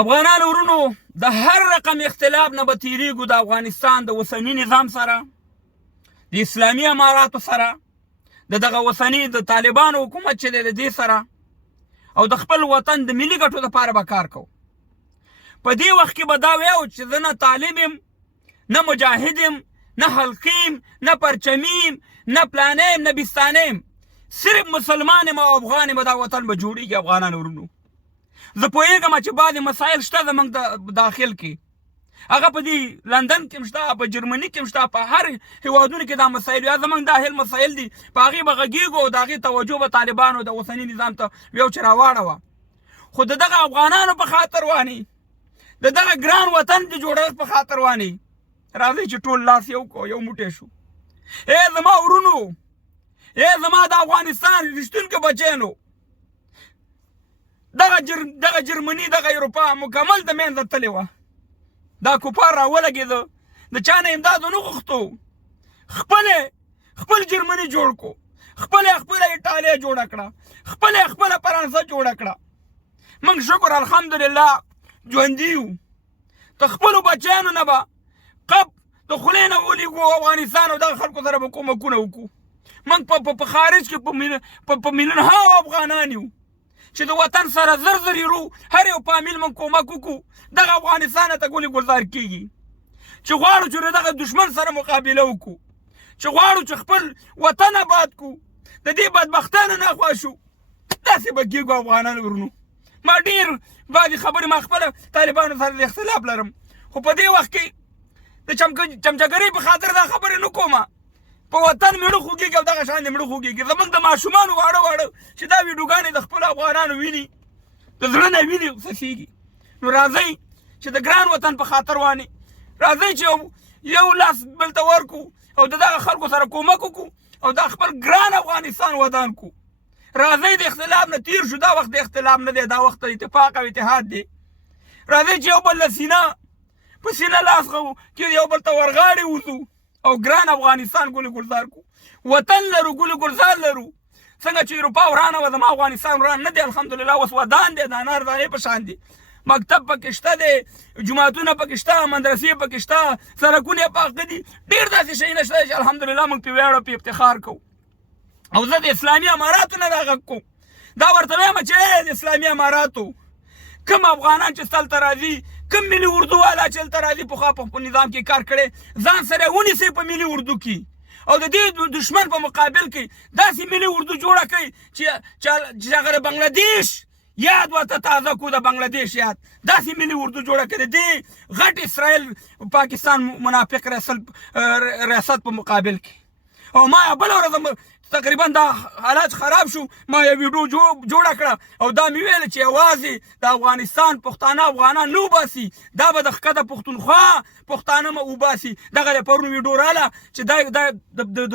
افغانانو ورونو د هر رقم اختلاف نه به تیریږو د افغانستان د اوسني نظام سره، د اسلامي اماراتو سره، د دغه اوسني د طالبانو حکومت چې دی د دې سره، او د خپل وطن د ملي ګټو دپاره به کار کوو. په دې وخت کې به دا ویو چې زه نه طالب یم، نه مجاهد یم، نه حلقي یم، نه پرچمي یم، نه پلانی یم، نه بستانی یم، صرف مسلمان یم او افغان یم. دا وطن به جوړېږي افغانانو ورونو. زه پوهېږم چې بعضې مسایل شته زموږ د داخل کې، هغه په دې لندن کې هم شته، په جرمني کې هم شته، په هر هېوادونو کې دا مسایل یا زموږ داخل مسایل دي، په هغې به غږېږو او د هغې توجه به طالبانو د اوسني نظام ته ویو چې راواړوه. خو د دغه افغانانو په خاطر وانې، د دغه ګران وطن د جوړښت په خاطر وانې راځئ چې ټول لاس یو کړو، یو موټی شو. زما ورونو، زما د افغانستان رښتونکي بچیانو، دغه جرمني، دغه اروپا مکمل د منځه تللې وه. دا کفار راولګېده، د چا نه امداد ونه غوښتو، خپل جرمني جوړ کړو، خپله ایټالیا جوړه کړه، خپله فرانسه جوړه کړه. موږ شکر الحمدلله ژوندي یو. د خپلو بچیانو نه به قب د خولې نه ولېږو افغانستان او دغه خلکو سره به کومکونه وکړو. موږ په خارج کې په میلیونها افغانان یو چې د وطن سره زر یرو، هر یو فامیل موږ کومک وکړو، دغه افغانستان ته ګولې ګلزار کېږي. چې غواړو چې دغه دشمن سره مقابله وکړو، چې غواړو چې خپل وطن آباد کړو، د دې بدبختانو نه خوا شو، داسې به کېږو افغانانو ورونو. ما ډېر بعضې خبرې ما خپله طالبانو سره د اختلاف لرم، خو په دې وخت کې د چمچګرۍ په خاطر دا خبرې نه کومه. په وطن مېړه خوږېږي او دغه شان د مېړه خوږېږي. زموږ د ماشومانو واړه چې دا ویډیوګانې د خپلو افغانانو ویني، د زړه نه ویني څڅېږي. نو راځئ چې د ګران وطن په خاطر وانې راځئ چې یو لاس بل ته ورکړو او د دغه خلکو سره کومک وکړو او دا خپل ګران افغانستان ودان کړو. راځئ د اختلاف نه تیر شو، دا وخت د اختلاف نه دی، دا وخت د اتفاق او اتحاد دی. راځئ چې یو بل له سینه په سینه لاس غو چې یو بل ته ورغاړې وځو او ګران افغانستان ګل ګلزار کو. وطن لرو، ګل ګلزار لرو. څنګه چې اروپا ورانه وه، زما افغانستان وران نه دی الحمدلله، اوس ودان دی، د انار دانې په شان دی. مکتب پکې شته دی، جوماتونه پکې شته، مدرسې پکې شته، سړکونه یې پاخه دي، ډېر داسې شیونه شته چې الحمدلله موږ پرې ویاړو، پرې افتخار کوو. او زه د اسلامي اماراتو نه دا غږ کوم، دا ورته وایم چې د اسلامي اماراتو کوم افغانان چې ستلته راځي، کوم ملي اردو والا چې هلته راځي، پخوا په نظام کې کار کړی، ځان سره ونیسئ په ملي اردو کې او د دې دشمن په مقابل کې داسې ملي اردو جوړه کړئ چې هغه د بنګلادیش یاد ورته تازه کړو، د بنګلادیش یاد، داسې ملي اردو جوړه کړې د دې غټ اسرائیل پاکستان منافق ریاست په مقابل کې. او ما بله ورځ تقریبا دا حالات خراب شو، ما یو ویډیو جوړه کړه او دا مې ویل چې یوازې د افغانستان پښتانه افغانان نه وباسي، دا به د ښکته پښتونخوا پښتانه وباسي. دغه د پرون ویډیو راله چې دا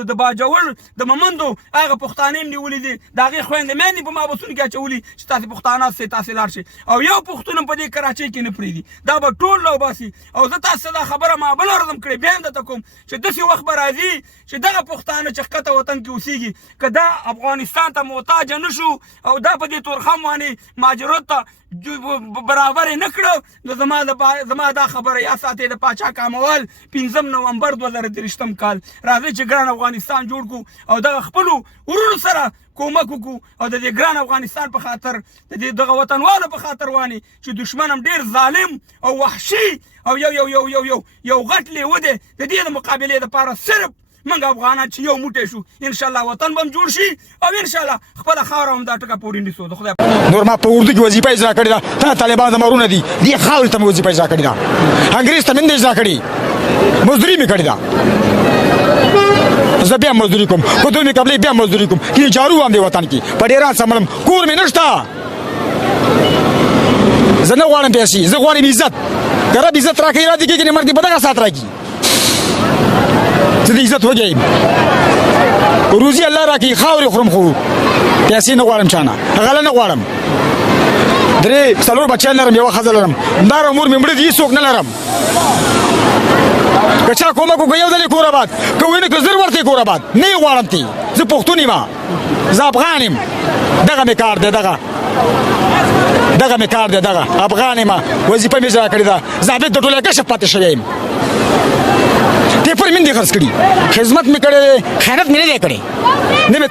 د باجوړ د ممندو هغه پښتانه هم نیولي دي، د هغې خویندې میندې په مابسونو کې اچولي چې تاسې پښتانه سئ، تاسې لاړ شئ، او یو پښتون هم په دې کراچۍ کې نه پرېږدي، دا به ټول راوباسي. او زه تاسو دا خبره ما بله ورځ هم کړې، بیا هم درته کوم چې داسې وخت به راځي چې دغه پښتانه چې ښکته وطن کې اوسېږي که دا افغانستان ته محتاجه نه شو او دا په دې تورخم باندې مهاجرت ته برابر نه کړو، نو زما دا خبره یا ساتئ د پاچا کاموال 5 نومبر 2023 کال. راځئ چې ګران افغانستان جوړ کړو او دغه خپلو ورونو سره کومک وکړو او د دې ګران افغانستان په خاطر، د دغه وطنوالو په خاطر وانې چې دشمن هم ډېر ظالم او وحشي او یو غټ لیوه دی، د دې د مقابلې دپاره صرف موږ افغانان چې یو موټی شو، انشاءالله وطن به هم جوړ شي او انشاءالله خپله خاوره هم دا ټکه پورې نیسو. د خدای نور ما په اردو کې وظیفه اجرا کړې ده، دا طالبان زما ورونه دي، دې خاورې ته مې وظیفه اجرا کړې ده، انګریز ته مې نه اجرا کړې، مزدوري مې کړې ده. زه بیا مزدوري کوم، خودرو مې قبلې بیا مزدوري کوم، کې جارو هم دی وطن کې، په ډېران سملم، کور مې نشته، زه نه غواړم پیسې، زه غواړم عزت. که رب عزت راکوي را دې کېږي نه مرګ دې په دغه ساعت راکړي، زه د عزت وږی یم، روزي الله راکړي، خاورې خورم خو پیسې نه غواړم چانه، غله نه غواړم. 3-4 بچیان لرم، یوه ښځه لرم، همداره مور مې مړه دي، هېڅوک نه لرم. که چا کومک وکړي یو ځل یې کور آباد، که ونه که زر ورته یې کور آباد، نه یې غواړم تی، زه پښتون یم، زه افغان یم، دغه مې کار دی، دغه دغه مې کار دی دغه افغان یم وظیفه مې اجرا کړې ده ضابط د ټولې کشف پاتې شوی یم پیپر مې نه دي خرڅ کړي خدمت مې کړی دی خیانت مې نه دی کړی نه مې